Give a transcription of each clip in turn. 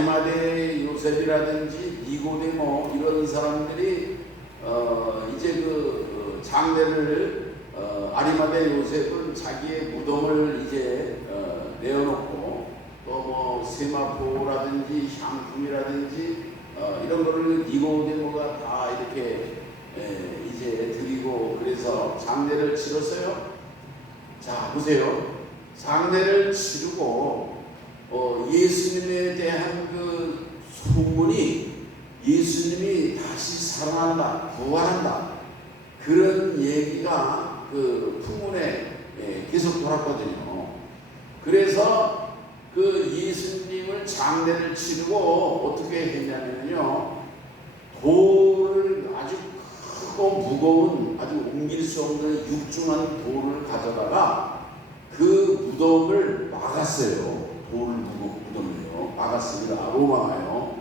아리마대 요셉이라든지 니고데모 이런 사람들이 이제 그 장례를 아리마대 요셉은 자기의 무덤을 이제 내어놓고 또 뭐 세마포라든지 향품이라든지 이런 거를 니고데모가 다 이렇게 이제 드리고 그래서 장례를 치렀어요. 자 보세요. 장례를 치르고 예수님에 대한 그 소문이 예수님이 다시 살아난다, 부활한다 그런 얘기가 그 풍문에 계속 돌았거든요. 그래서 그 예수님을 장례를 치르고 어떻게 했냐면요, 돌을 아주 크고 무거운 아주 옮길 수 없는 육중한 돌을 가져다가 그 무덤을 막았어요. 돌 무덤이요. 막았습니다. 로마가요.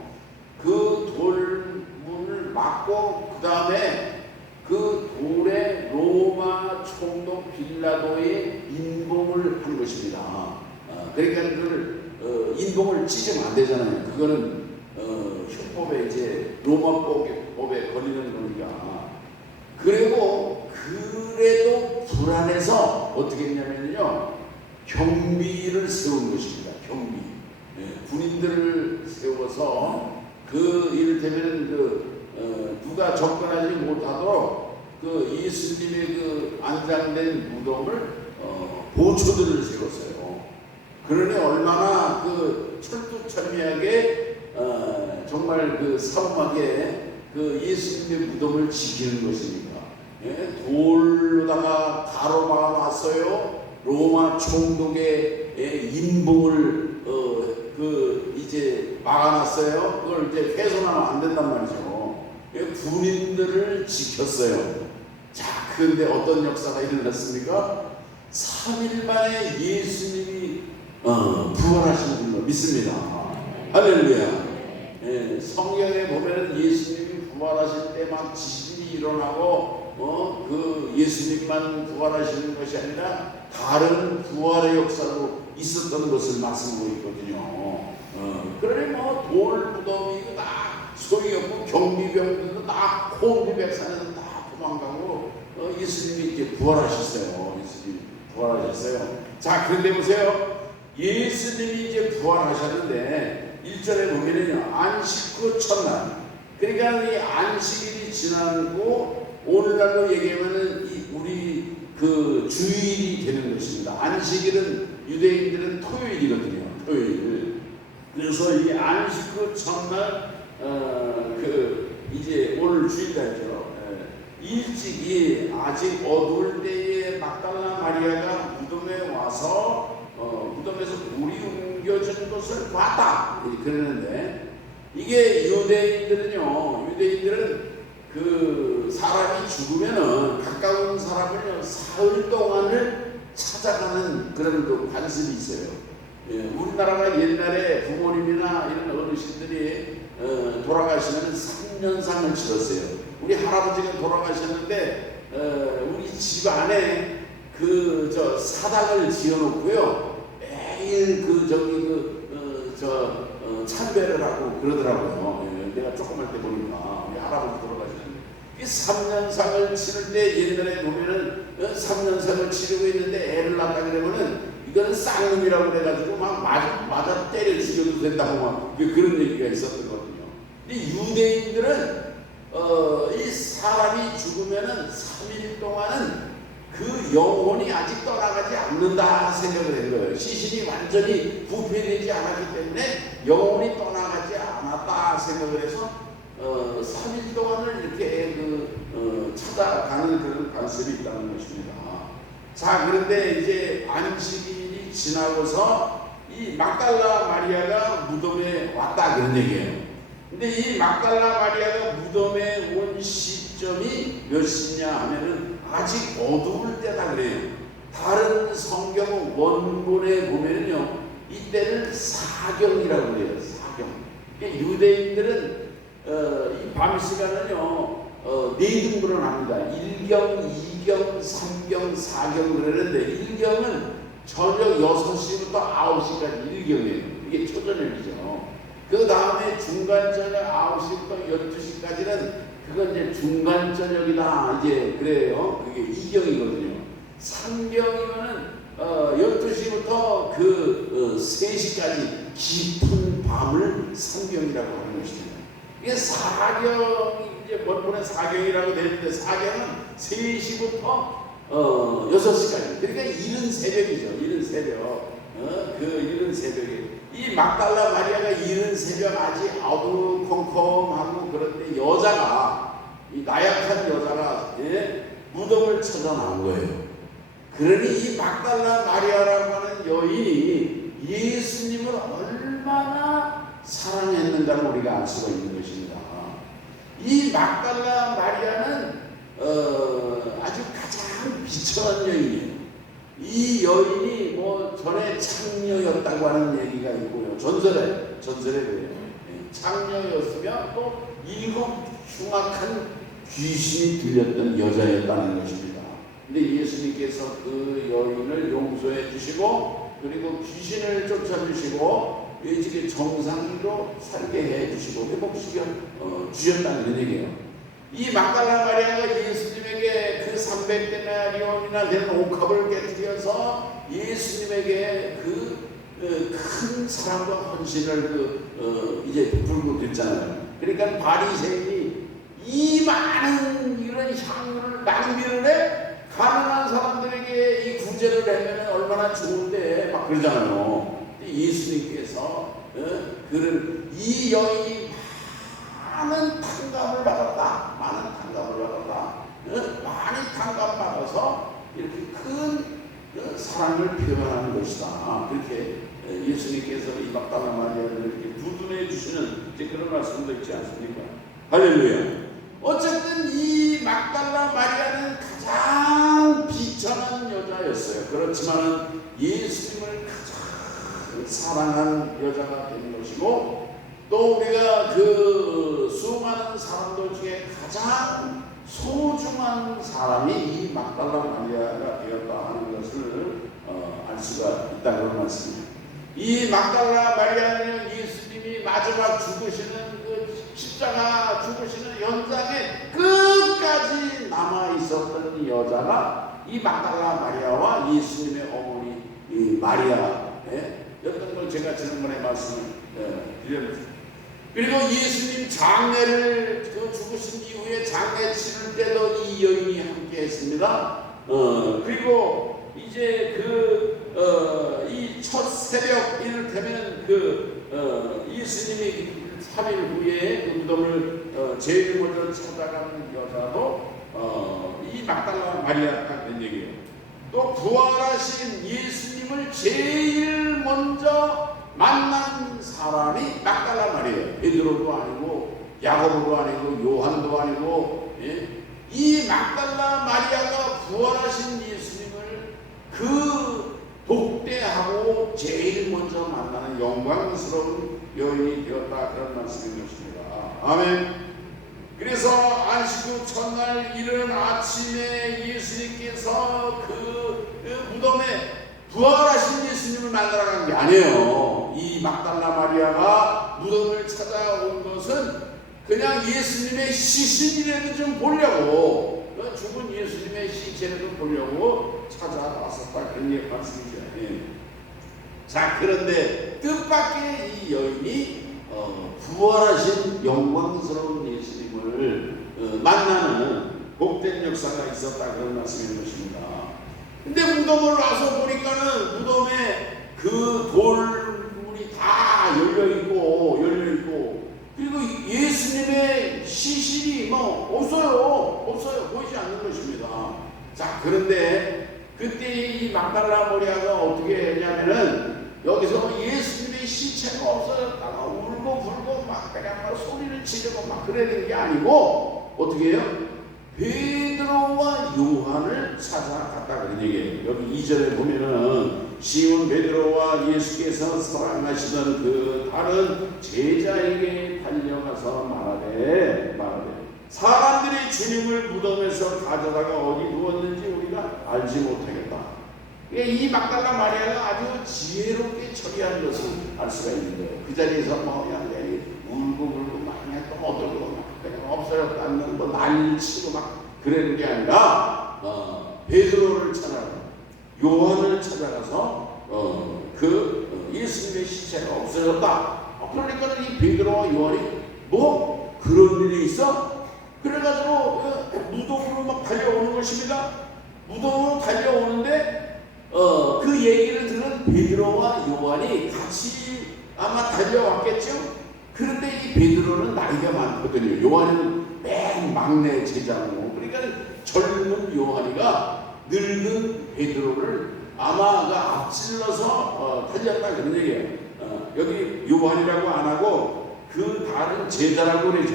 그 돌문을 막고 그 다음에 그 돌에 로마 총독 빌라도의 인봉을 한 것입니다. 그러니까 그걸 인봉을 찢으면 안 되잖아요. 그거는 흉법에 이제 로마법에 걸리는 거니까. 그리고 그래도 불안해서 어떻게 했냐면요, 경비를 세운 것입니다. 경비. 군인들을 세워서 그 이를테면 누가 접근하지 못하도록 그 예수님의 그 안장된 무덤을 보초들을 세웠어요. 그러니 얼마나 그 철두철미하게 정말 그 사엄하게 그 예수님의 무덤을 지키는 것입니까? 돌로다가 가로막아 놨어요. 로마 총독의 인봉을 그 이제 막아놨어요. 그걸 이제 훼손하면 안 된단 말이죠. 군인들을 지켰어요. 자, 그런데 어떤 역사가 일어났습니까? 3일 만에 예수님이 부활하시는 걸 믿습니다. 할렐루야. 성경에 보면 예수님이 부활하실 때 막 지진이 일어나고 그 예수님만 부활하시는 것이 아니라 다른 부활의 역사도 있었던 것을 말씀하고 있거든요. 그러니 뭐 돌 무덤이 다 소용이 없고 경비병들도 다 콩비백산에서 다 도망가고 예수님이 이제 부활하셨어요. 예수님이 부활하셨어요. 자, 그런데 보세요. 예수님이 이제 부활하셨는데 1절에 보면은요, 안식 후 첫날, 그러니까 이 안식일이 지나고 오늘날로 얘기하면은 우리 그 주일이 되는 것입니다. 안식일은 유대인들은 토요일이거든요. 토요일. 그래서 이 안식 후 첫날 그 이제 오늘 주일날이죠. 일찍이 아직 어두울 때에 막달라 마리아가 무덤에 와서 무덤에서 물이 옮겨진 것을 봤다 그러는데, 이게 유대인들은 그 사람이 죽으면은 가까운 사람을 사흘 동안을 찾아가는 그런 그 관습이 있어요. 우리나라가 옛날에 부모님이나 이런 어르신들이 돌아가시면 3년상을 치렀어요. 우리 할아버지가 돌아가셨는데 우리 집 안에 그 사당을 지어놓고요, 매일 참배를 하고 그러더라고요. 내가 조그만 때 보니까 우리 할아버지 돌아가셨는데 이 3년상을 치를 때 옛날에 보면은 3년상을 치르고 있는데 애를 낳다 그러면은 이거는 쌍놈이라고 그래가지고 막 맞아 때려 죽여도 된다고 막 그런 얘기가 있었거든요. 근데 유대인들은 이 사람이 죽으면은 3일 동안은 그 영혼이 아직 떠나가지 않는다 생각을 한 거예요. 시신이 완전히 부패되지 않았기 때문에 영혼이 떠나가지 않았다 생각을 해서 3일 동안을 이렇게 찾아가는 그런 관습이 있다는 것입니다. 자, 그런데 이제 안식일이 지나고서 이 막달라 마리아가 무덤에 왔다 그런 얘기예요. 근데 이 막달라 마리아가 무덤에 온 시점이 몇 시냐 하면은 아직 어두울 때다 그래요. 다른 성경 원본에 보면요, 이때는 사경이라고 그래요. 사경. 유대인들은 이 밤 시간은요 네 등분을 합니다. 1경, 2경, 3경, 4경 그러는데 1경은 저녁 6시부터 9시까지 1경이에요. 이게 초저녁이죠. 그 다음 다음에 중간 저녁 9시부터 12시까지는 그건 이제 중간 저녁이다. 이제 그래요. 그게 2경이거든요. 3경이면은 12시부터 3시까지 깊은 밤을 3경이라고 하는 것입니다. 이게 4경이 이제 본문에 4경이라고 되는데 4경은 3시부터 6시까지. 그러니까 이른 새벽이죠. 이른 새벽. 그 이른 새벽에 이 막달라 마리아가 이른 새벽 아직 어두컴컴하고 그런데 여자가 이 나약한 여자가 무덤을 찾아 나온 거예요. 그러니 이 막달라 마리아라고 하는 여인이 예수님을 얼마나 사랑했는가를 우리가 알 수가 있는 것입니다. 이 막달라 마리아는 아주 가장 비천한 여인이에요. 이 여인이 뭐 전에 창녀였다고 하는 얘기가 있고요. 전설에 그래요. 창녀였으면 또 7 흉악한 귀신이 들렸던 여자였다는 것입니다. 근데 예수님께서 그 여인을 용서해 주시고 그리고 귀신을 쫓아주시고 이제 정상으로 살게 해 주시고 회복시켜 주셨다는 얘기예요. 이 막달라 마리아가 예수님에게 그 300데나리온이나 되는 옥합을 깨뜨려서 예수님에게 그 큰 사랑과 헌신을 이제 베풀고 됐잖아요. 그러니까 바리새인이 이 많은 이런 향유를 낭비를 해 가난한 사람들에게 이 구제를 하면 얼마나 좋은데 막 그러잖아요. 예수님께서 그런 이 여인이 많은 탕감을 받았다. 많이 탕감받아서 이렇게 큰 사랑을 표현하는 것이다. 그렇게 예수님께서 이 막달라 마리아를 이렇게 두둔해 주시는 그런 말씀도 있지 않습니까? 할렐루야. 어쨌든 이 막달라 마리아는 가장 비천한 여자였어요. 그렇지만 예수님을 가장 사랑한 여자가 된 것이고 또 우리가 그 수많은 사람들 중에 가장 소중한 사람이 이 막달라 마리아가 되었다 하는 것을 알 수가 있다는 말씀입니다. 이 막달라 마리아는 예수님이 마지막 죽으시는 그 십자가 죽으시는 현장에 끝까지 남아 있었던 여자가 이 막달라 마리아와 예수님의 어머니 이 마리아였던 걸 제가 지난번에 말씀을 드렸습니다. 그리고 예수님 장례를 죽으신 이후에 장례 치를 때도 이 여인이 함께 했습니다. 그리고 이제 이 첫 새벽 이를테면 예수님이 3일 후에 그 무덤을 제일 먼저 찾아가는 여자도 이 막달라 마리아가 된 얘기예요. 또 부활하신 예수님을 제일 먼저 만난 사람이 막달라 마리아예요. 베드로도 아니고 야고보도 아니고 요한도 아니고 이 막달라 마리아가 부활하신 예수님을 그 독대하고 제일 먼저 만나는 영광스러운 여인이 되었다 그런 말씀인 것입니다. 아멘. 그래서 안식 후 첫날 이른 아침에 예수님께서 그 무덤에 부활하신 예수님을 만나러 간 게 아니에요. 이 막달라 마리아가 무덤을 찾아온 것은 그냥 예수님의 시신이라도 좀 보려고 죽은 예수님의 시체라도 보려고 찾아왔었다 그런 말씀이죠. 자, 그런데 뜻밖의 이 여인이 부활하신 영광스러운 예수님을 만나는 복된 역사가 있었다 그런 말씀인 것입니다. 근데 무덤을 와서 보니까는 무덤에 그 돌문이 다 열려있고 그리고 예수님의 시신이 없어요. 보이지 않는 것입니다. 자, 그런데 그때 이 막달라 마리아가 어떻게 했냐면은 여기서 예수님의 시체가 없어졌다가 울고 불고 막 그냥 막 소리를 지르고 막 그러는 게 아니고 어떻게 해요? 베드로와 요한을 찾아갔다 그런 얘기예요. 여기 2절에 보면은 시몬 베드로와 예수께서 사랑하시던 그 다른 제자에게 달려가서 말하되 사람들이 주님을 무덤에서 가져다가 어디 두었는지 우리가 알지 못하겠다. 이 막달라 마리아가 아주 지혜롭게 처리한 것을 알 수가 있는 거예요. 그 자리에서 그냥 없어졌다는 뭐 난리를 치고 막 그러는 게 아니라 베드로를 찾아가 요한을 찾아가서 예수님의 시체가 없어졌다. 그러니까 이 베드로와 요한이 뭐 그런 일이 있어? 그래가지고 무덤으로 막 달려오는 것입니다. 무덤으로 달려오는데 그 얘기를 들은 베드로와 요한이 같이 아마 달려왔겠죠. 그런데 이 베드로는 나이가 많거든요. 요한은 맨 막내 제자고, 그러니까 젊은 요한이가 늙은 베드로를 아마 앞질러서 달렸다 그런 얘기예요. 여기 요한이라고 안 하고 그 다른 제자라고 그러죠.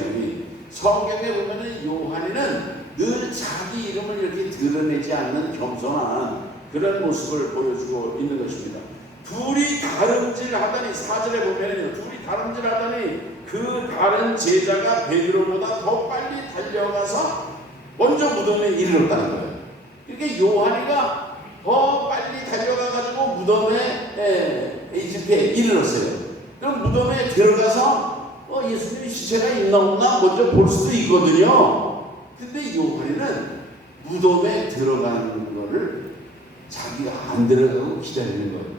성경에 보면은 요한이는 늘 자기 이름을 이렇게 드러내지 않는 겸손한 그런 모습을 보여주고 있는 것입니다. 둘이 다름질하더니, 4절에 보면은요, 둘이 다름질하더니 그 다른 제자가 베드로보다 더 빨리 달려가서 먼저 무덤에 이르렀다는 거예요. 이렇게 요한이가 더 빨리 달려가가지고 무덤에 이렇게 이르렀어요. 그럼 무덤에 들어가서 예수님의 시체가 있나 없나 먼저 볼 수도 있거든요. 근데 요한이는 무덤에 들어가는 거를 자기가 안 들어가고 기다리는 거예요.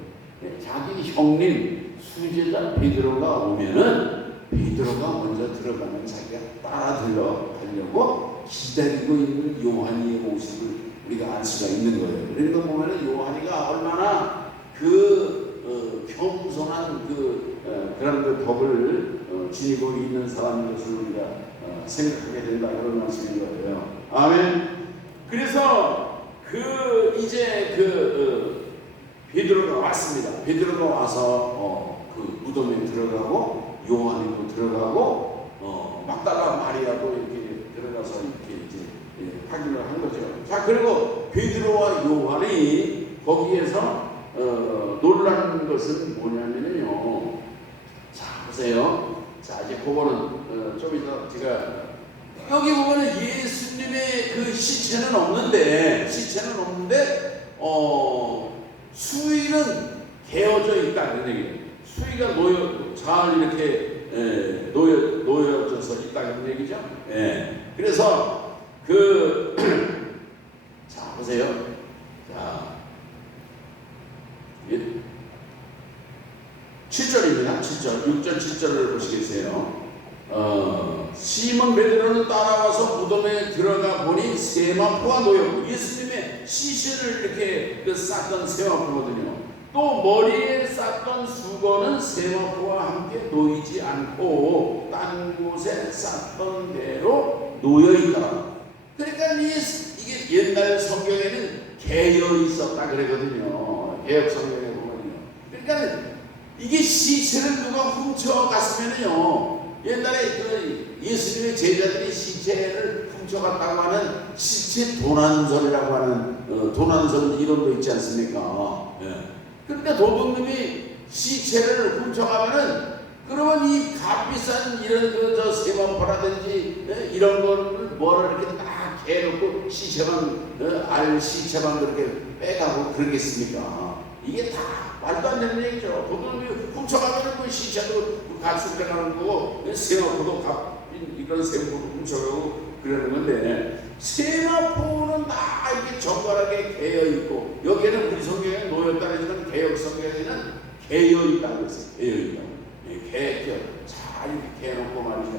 자기 형님 수제자 베드로가 오면은 베드로가 먼저 들어가면 자기가 따라 들어가려고 기다리고 있는 요한이의 모습을 우리가 알 수가 있는 거예요. 그러니까 보면은 요한이가 얼마나 겸손한 그런 법을 지니고 있는 사람인 것을 우리가 생각하게 된다, 그런 말씀인 거예요. 아멘. 그래서 이제 베드로가 왔습니다. 베드로가 와서 무덤에 들어가고 요한이도 들어가고 막달라 마리아도 이렇게 들어가서 이렇게 이제 확인을 한 거죠. 자, 그리고 베드로와 요한이 거기에서 놀라는 것은 뭐냐면요. 자, 보세요. 자, 이제 그거는 좀 이따 제가 여기 보면은 예수님의 그 시체는 없는데 수위는 개어져 있다 그런 얘기예요. 수위가 잘 이렇게 놓여져서 있다 그런 얘기죠. 그래서 자, 보세요. 자, 7절입니다. 7절, 6절, 7절을 보시겠어요. 시몬 베드로는 따라와서 무덤에 들어가 보니 세마포가 놓였고, 예수님의 시신을 이렇게 쌌던 세마포거든요. 또 머리에 쌌던 수건은 세마포와 함께 놓이지 않고 딴 곳에 쌌던 대로 놓여있더라. 그러니까 이게 옛날 성경에는 개여 있었다 그러거든요. 개혁 성경에 보면요. 그러니까 이게 시체를 누가 훔쳐갔으면요, 옛날에 예수님의 제자들이 시체를 훔쳐갔다고 하는 시체 도난설이라고 하는 도난설 이론도 있지 않습니까? 그러니까 도둑놈이 시체를 훔쳐가면은, 그러면 이 값비싼 이런 저 세마포라든지 이런 거를 뭐를 이렇게 딱 해놓고 시체만 시체만 그렇게 빼가고 그러겠습니까? 이게 다 말도 안 되는 얘기죠. 도둑놈이 훔쳐가면은 그 시체도 값을 빼가는 거고, 세마포도 이런 세마포도 훔쳐가고 그러는 건데, 세마포는 다 이렇게 정갈하게 개여 있고, 여기에는 우리 성경에 놓였다 그러지만 개혁 성경에는 개여 있다고 했어요. 개여 있다고. 잘 이렇게 개놓고 말이죠.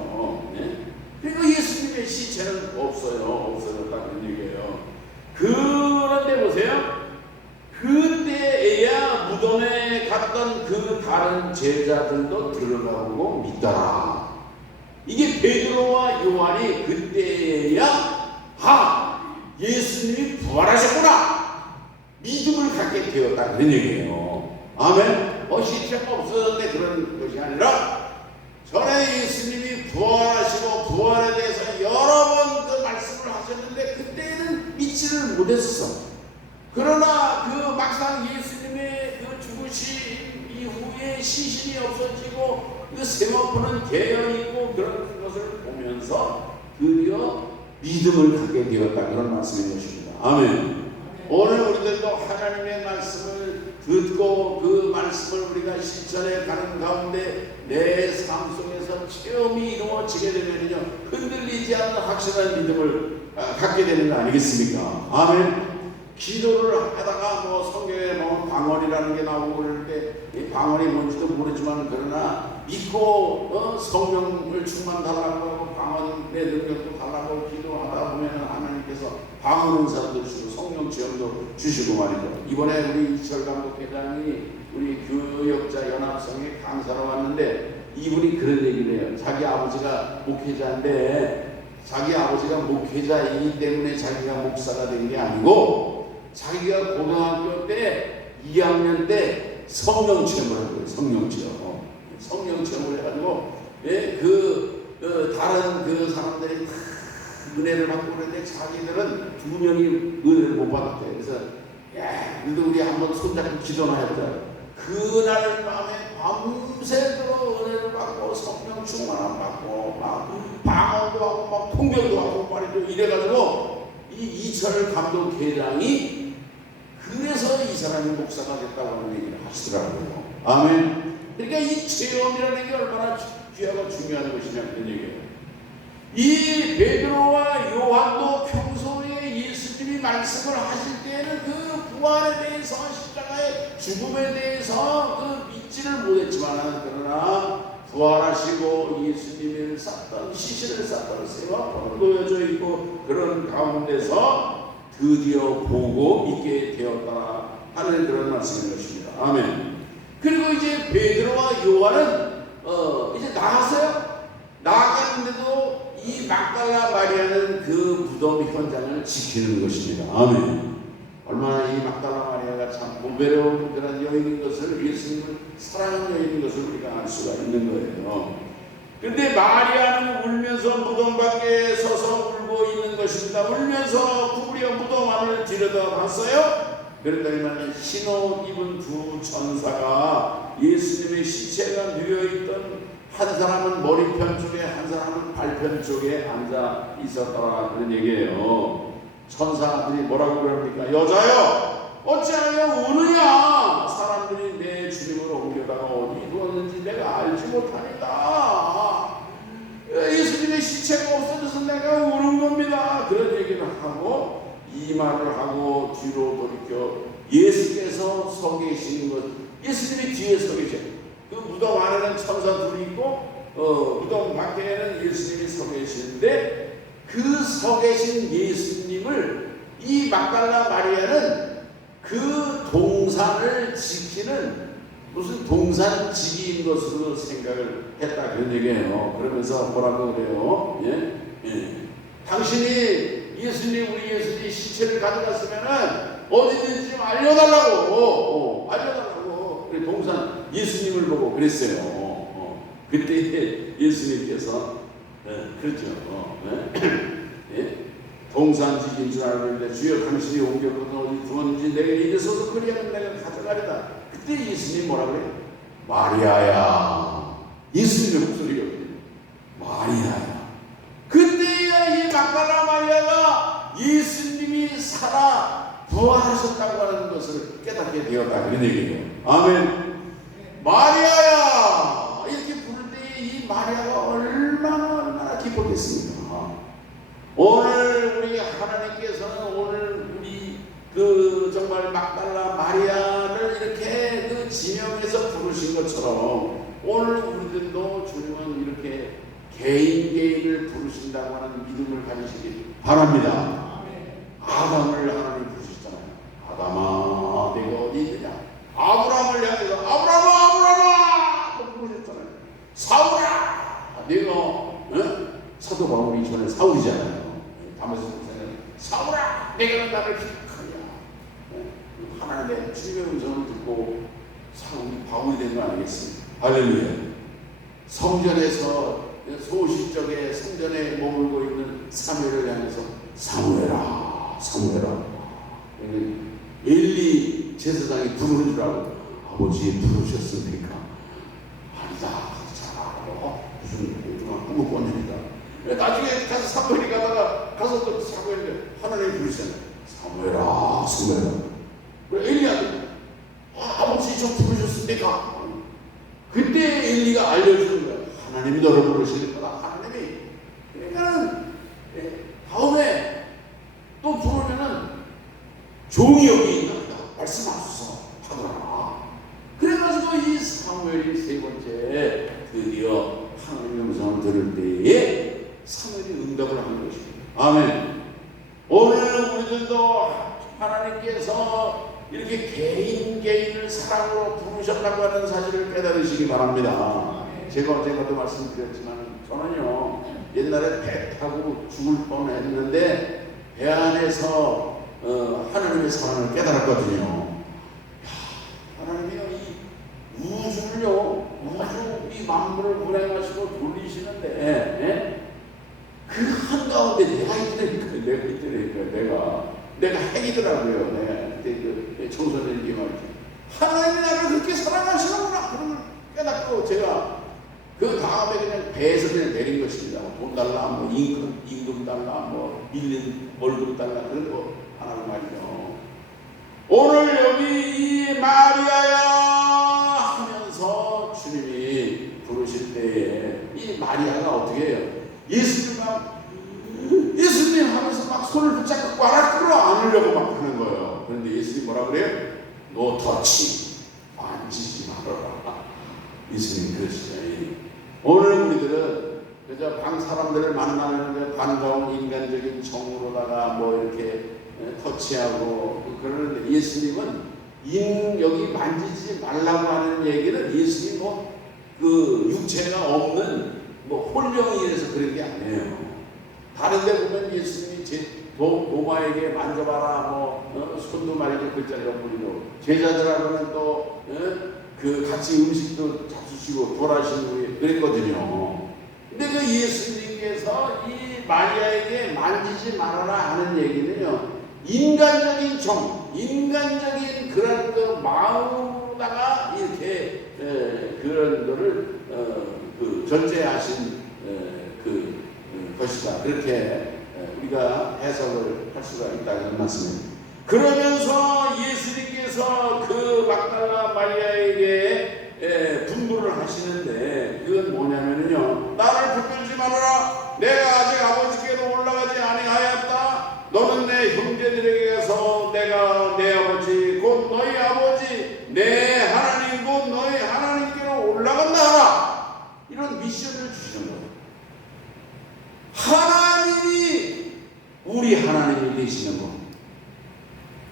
그리고 예수님의 시체는 없어졌다 그런 얘기예요. 그런데 보세요. 그때에야 무덤에 갔던 그 다른 제자들도 들어가고 믿더라. 이게 베드로와 요한이 그때에야 예수님이 부활하셨구나, 믿음을 갖게 되었다 그런 얘기예요. 아멘. 시체가 없어졌네 그런 것이 아니라, 전에 예수님이 부활하시고 부활에 대해서 여러 번 그 말씀을 하셨는데 그때는 믿지를 못했었어. 그러나 막상 예수님의 죽으신 이후에 시신이 없어지고 세마포는 개어있고 그런 것을 보면서 드디어 믿음을 갖게 되었다, 그런 말씀인 것입니다. 아멘. 오늘 우리들도 하나님의 말씀을 듣고 그 말씀을 우리가 실천해 가는 가운데 내 삶 속에서 체험이 이루어지게 되면요 흔들리지 않는 확실한 믿음을 갖게 되는 거 아니겠습니까? 아멘. 기도를 하다가 뭐 성경에 뭐 방언이라는 게 나오고 그럴 때 이 방언이 뭔지도 모르지만 그러나 믿고 성령을 충만 달라고 하고 방언의 능력도 달라고 기도하다 보면 하나님께서 방언 은사도 주시고 성령 체험도 주시고 말이죠. 이번에 우리 이철 감독 회장이 우리 교역자 연합성에 강사로 왔는데 이분이 그런 얘기를 해요. 자기 아버지가 목회자인데 자기 아버지가 목회자이기 때문에 자기가 목사가 된 게 아니고 자기가 고등학교 때 2학년 때 성령 체험을 한 거예요. 성령 체험. 성령 체험을 해가지고 다른 그 사람들이 다 은혜를 받고 그러는데 자기들은 2명이 은혜를 못 받았대요. 그래서 그래도 우리 한번 손잡고 기도나 했잖아요. 그날 밤에 밤새도록 은혜를 받고 성령 충만함 받고 막 방언도 하고 막 통변도 하고 말이죠. 이래가지고 이 이철 감독 회장이 그래서 이 사람이 목사가 됐다고 하는 얘기를 하시더라고요. 아멘. 그러니까 이 체험이라는 게 얼마나 귀하고 중요한 것이냐 그런 얘기예요. 이 베드로와 요한도 평소에 예수님이 말씀을 하실 때에는 그 부활에 대해서 십자가의 죽음에 대해서 그 믿지를 못했지만 그러나 부활하시고 예수님을 쌌던 시신을 쌌던 세마포로 놓여져 있고 그런 가운데서 드디어 보고 믿게 되었다 하는 그런 말씀인 것입니다. 아멘. 그리고 이제 베드로와 요한은 이제 나갔어요. 나갔는데도 이 막달라 마리아는 그 무덤 현장을 지키는 것입니다. 아멘. 얼마나 이 막달라 마리아가 참 보배로운 그런 여인인 것을 예수님을 사랑하는 여인인 것을 우리가 알 수가 있는 거예요. 그런데 마리아는 울면서 무덤 밖에 서서 울고 있는 것입니다. 울면서 구부려 무덤 안을 들여다봤어요. 그랬더니만 흰옷 입은 두 천사가 예수님의 시체가 누워있던 한 사람은 머리편 쪽에 한 사람은 발편 쪽에 앉아 있었더라 그런 얘기예요. 천사들이 뭐라고 그럽니까? 여자여 어찌하여 우느냐? 사람들이 내 주님을 옮겨다가 어디 두었는지 내가 알지 못하니까 예수님의 시체가 없어져서 내가 우는 겁니다. 그런 얘기를 하고 이 말을 하고 뒤로 돌이켜 예수께서 서 계시는 것, 예수님이 뒤에 서 계셔요. 그 무덤 안에는 천사 둘이 있고 무덤 밖에는 예수님이 서 계시는데 그 서 계신 예수님을 이 막달라 마리아는 그 동산을 지키는 무슨 동산지기인 것으로 생각을 했다 그런 얘기예요. 그러면서 뭐라고 그래요? 당신이 예수님 우리 예수님 시체를 가져갔으면은 어디든지 좀 알려달라고 우리 동산 예수님을 보고 그랬어요. 그때 예수님께서 그렇죠. 동산지기인 줄 알았는데 주여 당신이 옮겼거든 어디 두었는지 내가 이래서도 그리하면 내가 가져가리다. 그때 예수님 뭐라 그래요? 마리아야. 예수님의 목소리가 마리아야. 그때야 이 막달라 마리아가 예수님이 살아 부활하셨다고 하는 것을 깨닫게 되었다 그런 얘기예요. 아멘. 마리아야 이렇게 부를 때 이 마리아가 얼마나 기뻤겠습니까? 오늘 우리 하나님께서는 오늘 우리 그 정말 막달라 마리아를 이렇게 그 지명해서 부르신 것처럼 오늘 우리들도 주님은 이렇게 개인을 부르신다고 하는 믿음을 가지시기 바랍니다. 아담을 하나님 부르셨잖아요. 아담아 내가 어디 있느냐? 아브라함을 향해서 아브라함아 부르셨잖아요. 사울아 내가 사도 바울이 전에 사울이잖아요. 다메섹 목사는 사울아 내가 나를 기억하냐. 하나님의 주님의 음성을 듣고 사울이 바울이 된 거 아니겠습니까? 할렐루야. 성전에서 소시적에 성전에 머물고 있는 사무엘을 향해서 사무엘아 사무엘아. 엘리 제사장이 부르는 줄 알고 아버지 부르셨습니까? 아니다. 잘 알아. 무슨 한국 권입니다. 나중에 가서 사무엘이 가서 또 사무엘이 하나님 부르시잖아요. 사무엘아 사무엘아. 엘리한테 아버지 저 부르셨습니까? 그때 엘리가 알려주는 거예요. 하나님이 너를 부르실 거다. 하나님이. 그러니까는 다음에 또 부르면은 종이 여기 있는다. 말씀하소서 하더라. 그래가지고 이 사무엘이 세 번째 드디어 하나님의 음성을 들을 때에 사무엘이 응답을 하는 것입니다. 아멘. 오늘 우리들도 하나님께서 이렇게 개인을 사랑으로 부르셨다고 하는 사실을 깨달으시기 바랍니다. 제가 어제도 말씀드렸지만 저는요 옛날에 배 타고 죽을 뻔했는데 배 안에서 하나님의 사랑을 깨달았거든요. 하나님이요 이 우주를요 우주 이 만물을 운행하시고 돌리시는데 그 한가운데 내가 있더라니까 내가 핵이더라고요. 그때 그 청소년에게 말이죠. 하나님이 나를 그렇게 사랑하시는구나. 그걸 깨닫고 제가 그 다음에 그냥 배에서 그냥 내린 것입니다. 돈 달라, 뭐 임금 달라, 뭐 밀린 월급 달라 그런 거 안 하고 말이죠. 오늘 여기 이 마리아야 하면서 주님이 부르실 때에 이 마리아가 어떻게 해요? 예수님 하면서 막 손을 붙잡고 꽉 끌어안으려고 막 하는 거예요. 그런데 예수님 뭐라 그래요? 너 터치 만지지 말아라. 예수님 그러시죠. 오늘 우리들은 그저 방 사람들을 만나는 반가운 인간적인 정으로다가 뭐 이렇게 터치하고 그러는데 예수님은 여기 만지지 말라고 하는 얘기는 예수님 그 육체가 없는 홀령이 이래서 그런 게 아니에요. 다른 데 보면 예수님이 도마에게 만져봐라 손도 말이죠 글자가 뿌리고 제자들하고는 또 그 같이 음식도 잡수시고 돌아가신 분이 그랬거든요. 근데 그 예수님께서 이 마리아에게 만지지 말아라 하는 얘기는요 인간적인 인간적인 그런 그 마음으로다가 이렇게 그런 거를 절제하신 것이다. 그렇게 우리가 해석을 할 수가 있다는 말씀입니다. 그러면서 예수님께서 그 막달라 마리아에게 분부를 하시는데 그건 뭐냐면요. 나를 붙들지 말아라. 내가 아직 아버지께로 올라가지 아니하였다. 너는 내 형제들에게 가서 내가 내 아버지 곧 너희 아버지 내 하나님 곧 너희 하나님께로 올라간다 하라. 이런 미션을 주시는 거예요. 하나님이 우리 하나님이 되시는 것.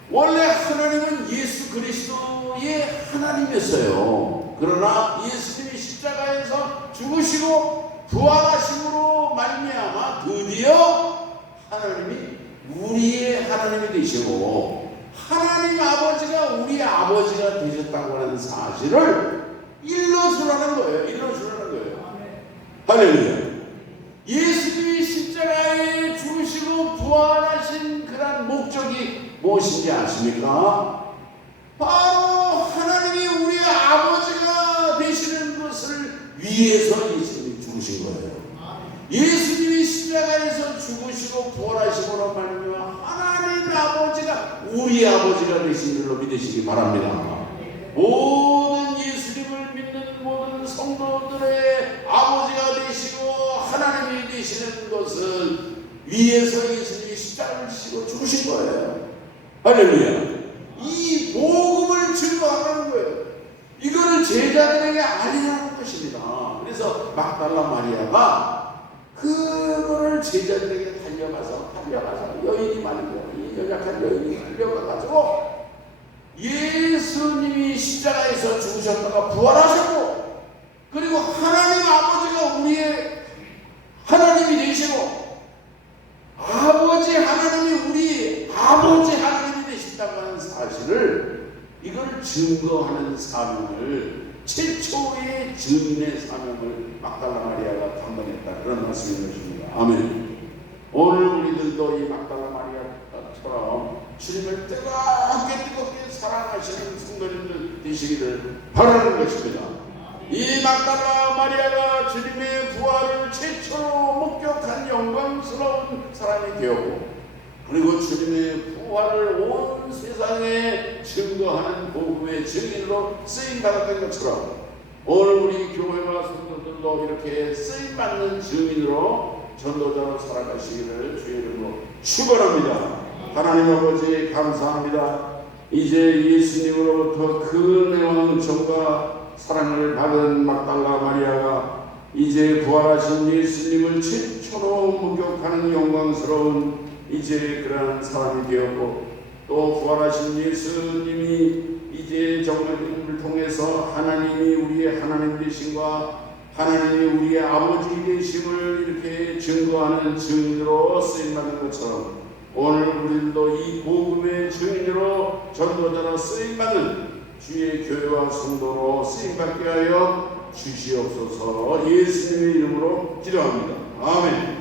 원래 하나님은 예수 그리스도의 하나님이었어요. 그러나 예수님이 십자가에서 죽으시고 부활하심으로 말미암아 드디어 하나님이 우리의 하나님이 되시고 하나님 아버지가 우리의 아버지가 되셨다고 하는 사실을 일러주라는 거예요. 할렐루야. 예수님이 십자가에 죽으시고 부활하신 그런 목적이 무엇인지 아십니까? 바로 하나님이 우리의 아버지가 되시는 것을 위해서 예수님이 죽으신 거예요. 예수님이 십자가에서 죽으시고 부활하시고 말미암아 하나님 아버지가 우리 아버지가 되신 줄로 믿으시기 바랍니다. 모든 예수님을 믿는 모든 성도들의 아버지가 되시고 하나님이 되시는 것을 위해서 예수님이 십자가를 지시고 죽으신 거예요. 할렐루야. 이 복음을 증거하는 거예요. 이거를 제자들에게 알리라는 것입니다. 그래서 막달라 마리아가 그거를 제자들에게 달려가서 여인이 말이죠. 이 연약한 여인이 달려가가지고 예수님이 십자가에서 죽으셨다가 부활하셨고 그리고 하나님 아버지가 우리의 하나님이 되시고 아버지 하나님이 우리 아버지 하나님이 되신다고 하는 사실을 이걸 증거하는 사명을 최초의 증인의 사명을 막달라 마리아가 감당했다 그런 말씀인 것입니다. 아멘. 오늘 우리들도 이 막달라 마리아처럼 주님을 뜨겁게 사랑하시는 성도님들 되시기를 바라는 것입니다. 이 막달라 마리아가 주님의 부활을 최초로 목격한 영광스러운 사람이 되었고 그리고 주님의 부활을 온 세상에 증거하는 복음의 증인으로 쓰임받았던 것처럼 오늘 우리 교회와 성도들도 이렇게 쓰임받는 증인으로 전도자로 살아가시기를 주의 이름으로 축원합니다. 하나님 아버지 감사합니다. 이제 예수님으로부터 그 은혜와 은총과 사랑을 받은 막달라 마리아가 이제 부활하신 예수님을 최초로 목격하는 영광스러운 이제 그러한 사람이 되었고, 또 부활하신 예수님이 이제 정말 이름을 통해서 하나님이 우리의 하나님 되심과 하나님이 우리의 아버지 되심을 이렇게 증거하는 증인으로 쓰임받는 것처럼, 오늘 우리들도 이 복음의 증인으로 전도자로 쓰임받는 주의 교회와 성도로 쓰임받게 하여 주시옵소서. 예수님의 이름으로 기도합니다. 아멘.